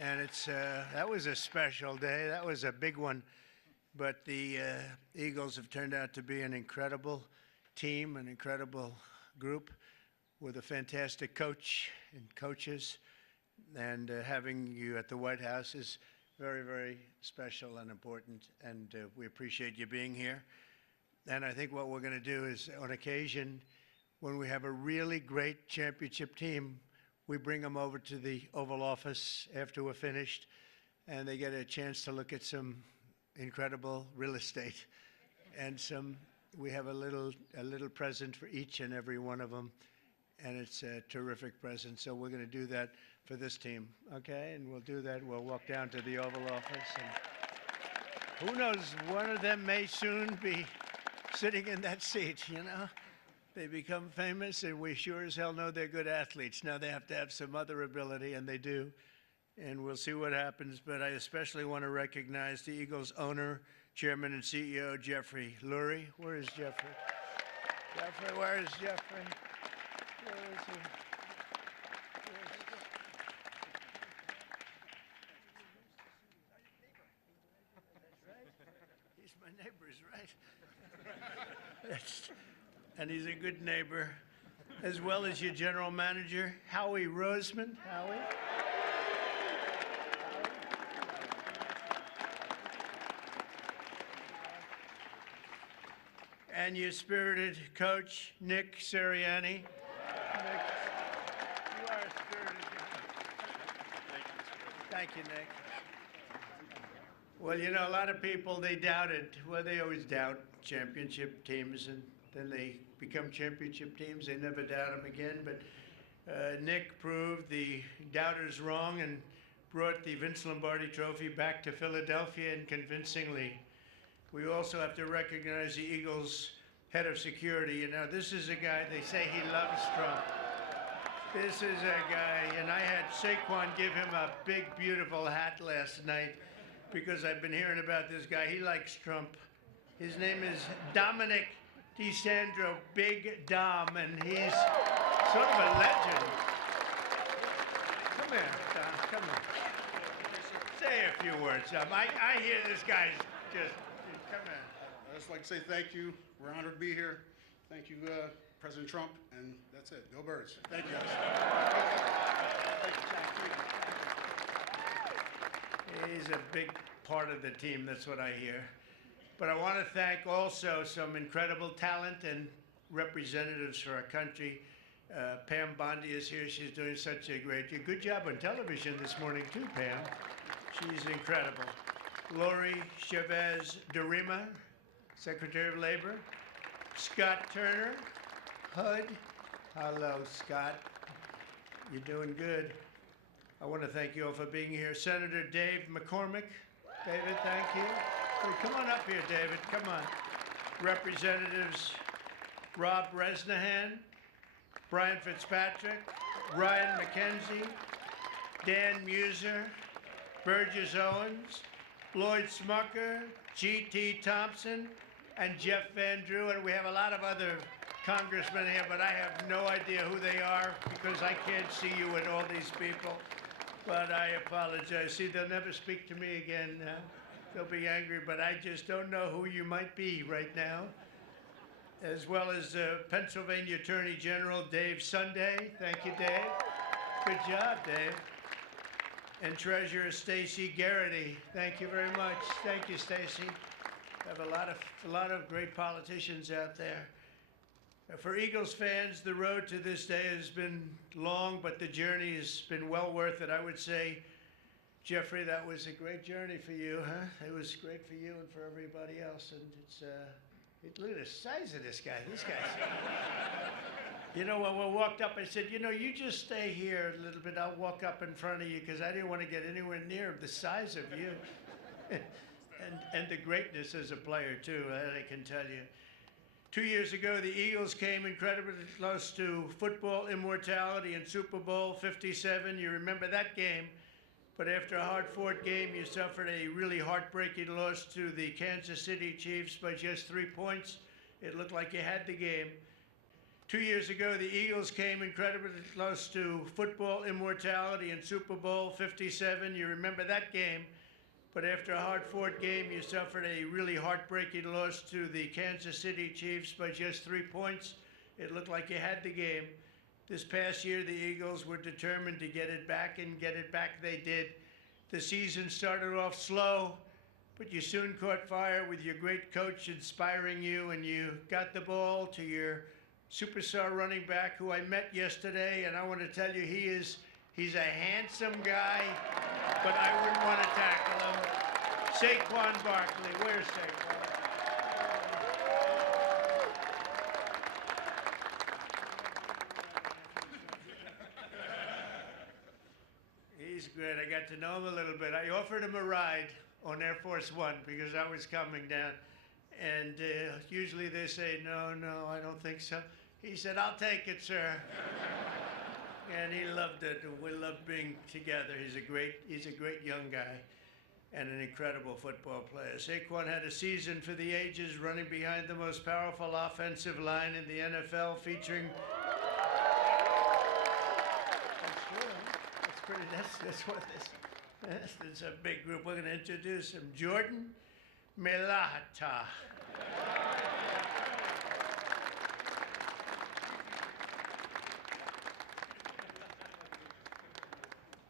And that was a special day. That was a big one. But the Eagles have turned out to be an incredible team, an incredible group with a fantastic coach and coaches. And having you at the White House is very, very special and important. And we appreciate you being here. And I think what we're going to do is, on occasion, when we have a really great championship team, we bring them over to the Oval Office after we're finished, and they get a chance to look at some incredible real estate. And we have a little present for each and every one of them, and it's a terrific present. So we're going to do that for this team, okay? And we'll do that. We'll walk down to the Oval Office, and who knows, one of them may soon be sitting in that seat, you know? They become famous, and we sure as hell know they're good athletes. Now they have to have some other ability, and they do. And we'll see what happens. But I especially want to recognize the Eagles owner, chairman, and CEO, Jeffrey Lurie. Where is Jeffrey? Jeffrey, where is Jeffrey? Where is he? He's my neighbor, is right. And he's a good neighbor, as well as your general manager, Howie Roseman. Howie? And your spirited coach, Nick Sirianni. Nick, you are a spirited guy. Thank you, Nick. Well, you know, a lot of people, they doubted. Well, they always doubt championship teams, and then they become championship teams. They never doubt them again. But Nick proved the doubters wrong and brought the Vince Lombardi Trophy back to Philadelphia, and convincingly. We also have to recognize the Eagles' head of security. You know, this is a guy, they say he loves Trump. This is a guy, and I had Saquon give him a big, beautiful hat last night because I've been hearing about this guy. He likes Trump. His name is Dominic DeSandro, Big Dom, and he's sort of a legend. Come here, Dom, come on. Say a few words, Dom. I hear this guy's just, come here. I'd just like to say thank you. We're honored to be here. Thank you, President Trump, and that's it. Go Birds. Thank you. He's a big part of the team, that's what I hear. But I want to thank also some incredible talent and representatives for our country. Pam Bondi is here. She's doing such a good job on television this morning too, Pam. She's incredible. Lori Chavez Durima, Secretary of Labor. Scott Turner, HUD. Hello, Scott. You're doing good. I want to thank you all for being here. Senator Dave McCormick. David, thank you. Hey, come on up here, David. Come on. Representatives Rob Bresnahan, Brian Fitzpatrick, Ryan McKenzie, Dan Muser, Burgess Owens, Lloyd Smucker, G.T. Thompson, and Jeff Van Drew. And we have a lot of other congressmen here, but I have no idea who they are because I can't see you with all these people. But I apologize. See, they'll never speak to me again. They'll be angry, but I just don't know who you might be right now. As well as Pennsylvania Attorney General Dave Sunday. Thank you, Dave. Good job, Dave. And Treasurer Stacey Garrity. Thank you very much. Thank you, Stacey. We have a lot of great politicians out there. For Eagles fans, the road to this day has been long, but the journey has been well worth it. I would say, Jeffrey, that was a great journey for you, huh? It was great for you and for everybody else. And look at the size of this guy. This guy's. You know, when we walked up, I said, you know, you just stay here a little bit. I'll walk up in front of you because I didn't want to get anywhere near the size of you. and the greatness as a player, too, I can tell you. 2 years ago, the Eagles came incredibly close to football immortality in Super Bowl 57. You remember that game. But after a hard-fought game, you suffered a really heartbreaking loss to the Kansas City Chiefs by just 3 points. It looked like you had the game. 2 years ago, the Eagles came incredibly close to football immortality in Super Bowl 57. You remember that game. But after a hard-fought game, you suffered a really heartbreaking loss to the Kansas City Chiefs by just 3 points. It looked like you had the game. This past year, the Eagles were determined to get it back, and get it back they did. The season started off slow, but you soon caught fire with your great coach inspiring you, and you got the ball to your superstar running back, who I met yesterday, and I want to tell you, he's a handsome guy, but I wouldn't want to tackle him. Saquon Barkley. Where's Saquon? He's great. I got to know him a little bit. I offered him a ride on Air Force One because I was coming down. And usually they say, no, I don't think so. He said, I'll take it, sir. And he loved it. We loved being together. He's a great young guy and an incredible football player. Saquon had a season for the ages, running behind the most powerful offensive line in the NFL, featuring... That's what this. It's a big group. We're going to introduce him. Jordan Mailata.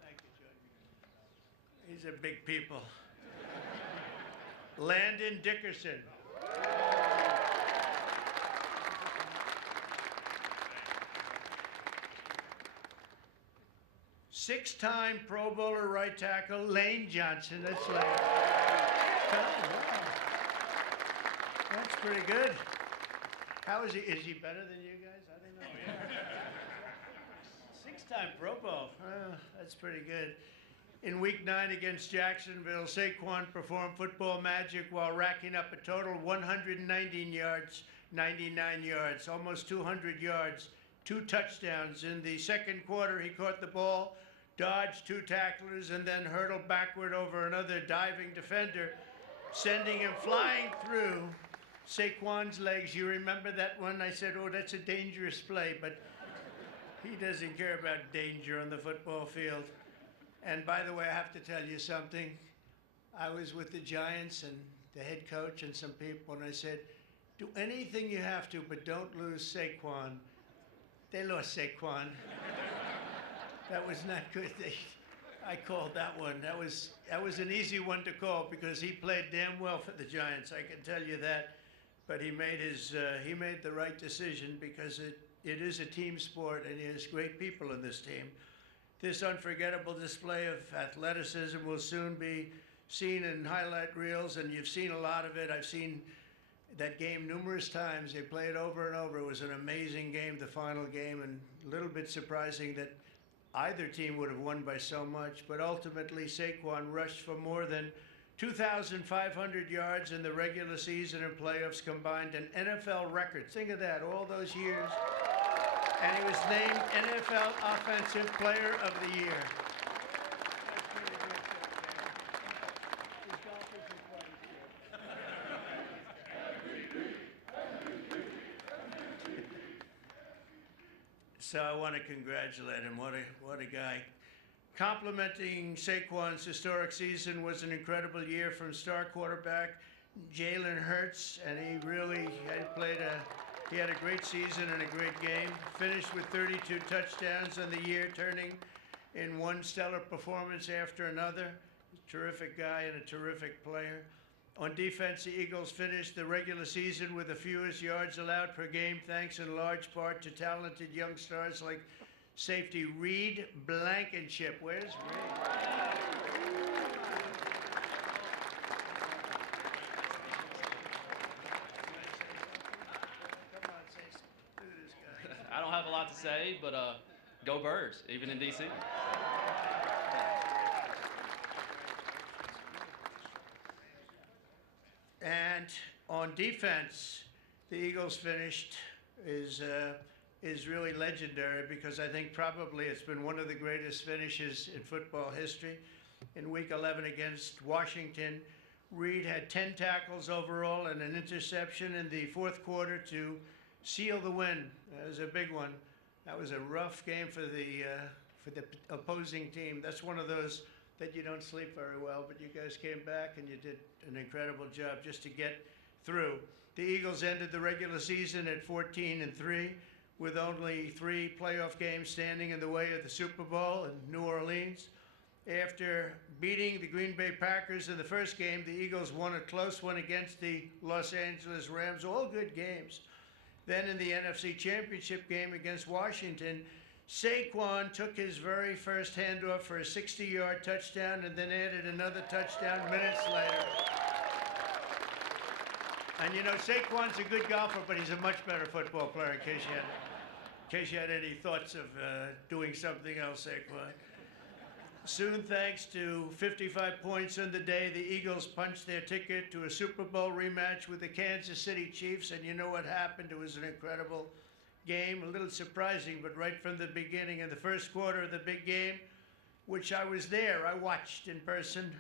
Thank you, Jordan. These are big people. Landon Dickerson. Six-time Pro Bowler right tackle, Lane Johnson. That's Lane. Oh, wow. That's pretty good. How is he? Is he better than you guys? I don't know. Oh, yeah. Six-time Pro Bowl. Oh, that's pretty good. In Week 9 against Jacksonville, Saquon performed football magic while racking up a total 119 yards, 99 yards, almost 200 yards, 2 touchdowns. In the second quarter, he caught the ball, dodged 2 tacklers, and then hurtled backward over another diving defender, sending him flying through Saquon's legs. You remember that one? I said, oh, that's a dangerous play, but he doesn't care about danger on the football field. And by the way, I have to tell you something. I was with the Giants and the head coach and some people, and I said, do anything you have to, but don't lose Saquon. They lost Saquon. That was not good. I called that one. That was an easy one to call because he played damn well for the Giants. I can tell you that. But he made the right decision because it is a team sport, and he has great people in this team. This unforgettable display of athleticism will soon be seen in highlight reels, and you've seen a lot of it. I've seen that game numerous times. They play it over and over. It was an amazing game, the final game, and a little bit surprising that either team would have won by so much. But ultimately, Saquon rushed for more than 2,500 yards in the regular season and playoffs combined, an NFL record. Think of that, all those years. And he was named NFL Offensive Player of the Year. So I want to congratulate him. What a guy. Complimenting Saquon's historic season was an incredible year from star quarterback Jalen Hurts, and he really he had a great season and a great game. Finished with 32 touchdowns on the year, turning in one stellar performance after another. Terrific guy and a terrific player. On defense, the Eagles finished the regular season with the fewest yards allowed per game, thanks in large part to talented young stars like safety Reed Blankenship. Where's Reed? I don't have a lot to say, but go Birds, even in D.C. And on defense, the Eagles finished is really legendary because I think probably it's been one of the greatest finishes in football history. In Week 11 against Washington, Reed had 10 tackles overall and an interception in the fourth quarter to seal the win. It was a big one. That was a rough game for the opposing team. That's one of those that you don't sleep very well, but you guys came back and you did an incredible job just to get through. The Eagles ended the regular season at 14-3 with only 3 playoff games standing in the way of the Super Bowl in New Orleans. After beating the Green Bay Packers in the first game, the Eagles won a close one against the Los Angeles Rams, all good games. Then in the NFC Championship game against Washington, Saquon took his very first handoff for a 60-yard touchdown and then added another touchdown minutes later. And you know, Saquon's a good golfer, but he's a much better football player, in case you had any thoughts of doing something else, Saquon. Soon, thanks to 55 points on the day, the Eagles punched their ticket to a Super Bowl rematch with the Kansas City Chiefs, and you know what happened. It was an incredible game, a little surprising, but right from the beginning, in the first quarter of the big game, which I was there, I watched in person.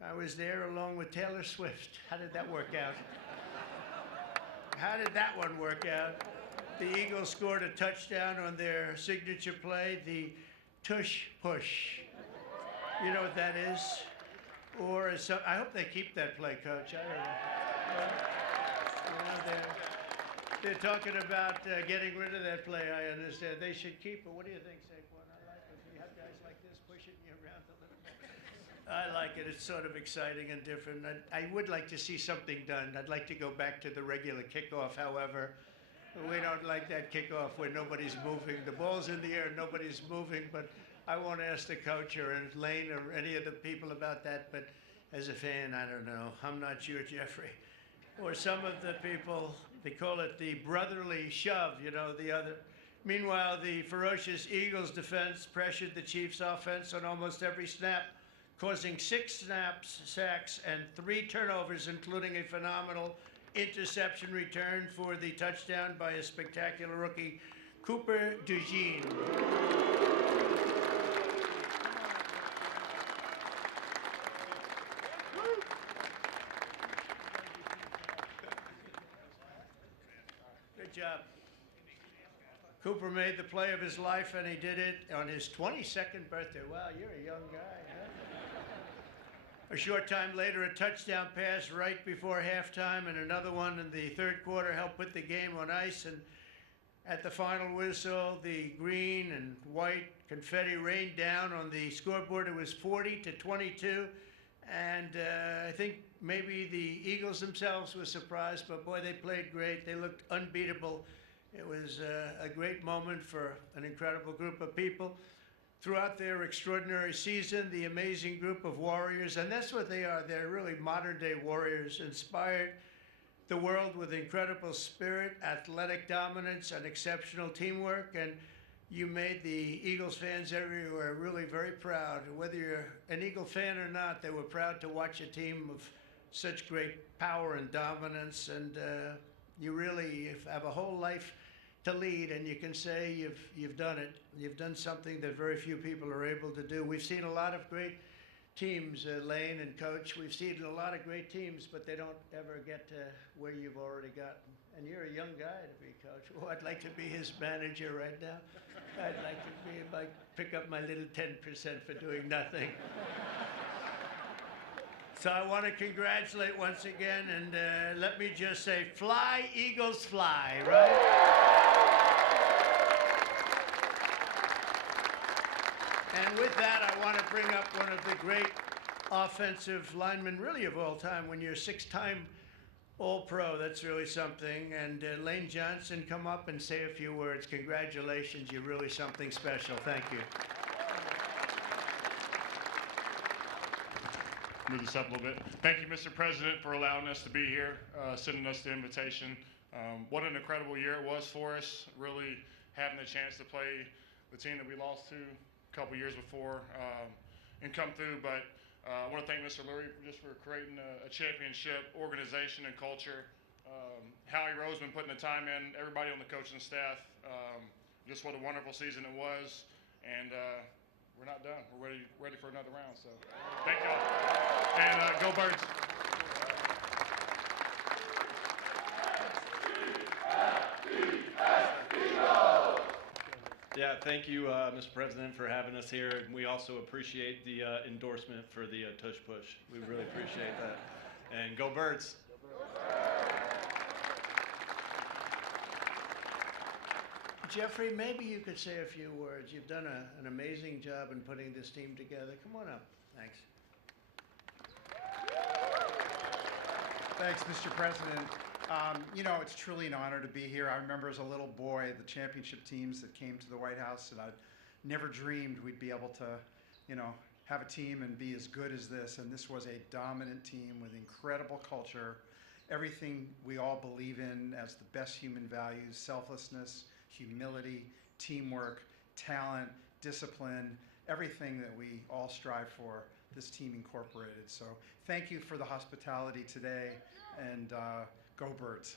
I was there along with Taylor Swift. How did that work out? How did that one work out? The Eagles scored a touchdown on their signature play, the tush push. You know what that is? Or I hope they keep that play, Coach. I don't know. They're talking about getting rid of that play, I understand. They should keep it. What do you think, Saquon? I like it. You have guys like this pushing you around a little bit. I like it. It's sort of exciting and different. I would like to see something done. I'd like to go back to the regular kickoff, however. We don't like that kickoff where nobody's moving. The ball's in the air, nobody's moving, but I won't ask the coach or Lane or any of the people about that, but as a fan, I don't know. I'm not sure, Jeffrey. Or some of the people, they call it the brotherly shove, you know, the other. Meanwhile, the ferocious Eagles defense pressured the Chiefs offense on almost every snap, causing 6 sacks, and 3 turnovers, including a phenomenal interception return for the touchdown by a spectacular rookie, Cooper DeJean. Good job. Cooper made the play of his life, and he did it on his 22nd birthday. Wow, you're a young guy, huh? A short time later, a touchdown pass right before halftime and another one in the third quarter helped put the game on ice. And at the final whistle, the green and white confetti rained down on the scoreboard. It was 40-22. And I think maybe the Eagles themselves were surprised, but boy, they played great. They looked unbeatable. It was a great moment for an incredible group of people. Throughout their extraordinary season, the amazing group of warriors, and that's what they are, they're really modern-day warriors, inspired the world with incredible spirit, athletic dominance, and exceptional teamwork, and you made the Eagles fans everywhere really very proud. Whether you're an Eagle fan or not, they were proud to watch a team of such great power and dominance, and you really have a whole life to lead, and you can say you've done it. You've done something that very few people are able to do. We've seen a lot of great teams, Lane and Coach. We've seen a lot of great teams, but they don't ever get to where you've already gotten. And you're a young guy to be Coach. Oh, I'd like to be his manager right now. I'd like to be, like, pick up my little 10% for doing nothing. So I want to congratulate once again, and let me just say, fly, Eagles, fly, right? And with that, I want to bring up one of the great offensive linemen, really of all time. When you're a 6-time All-Pro, that's really something. And Lane Johnson, come up and say a few words. Congratulations, you're really something special. Thank you. Move this up a little bit. Thank you, Mr. President, for allowing us to be here, sending us the invitation. What an incredible year it was for us, really having the chance to play the team that we lost to a couple years before and come through. But I want to thank Mr. Lurie just for creating a championship organization and culture. Howie Roseman putting the time in, everybody on the coaching staff. Just what a wonderful season it was. And we're not done. We're ready for another round. So thank y'all. And go Birds. thank you, Mr. President, for having us here. And we also appreciate the endorsement for the tush push. We really appreciate that. And go Birds. Jeffrey, maybe you could say a few words. You've done an amazing job in putting this team together. Come on up. Thanks. Thanks, Mr. President. You know, it's truly an honor to be here. I remember as a little boy the championship teams that came to the White House, and I never dreamed we'd be able to, you know, have a team and be as good as this. And this was a dominant team with incredible culture, everything we all believe in as the best human values: selflessness, humility, teamwork, talent, discipline, everything that we all strive for, this team incorporated. So thank you for the hospitality today, and go Birds.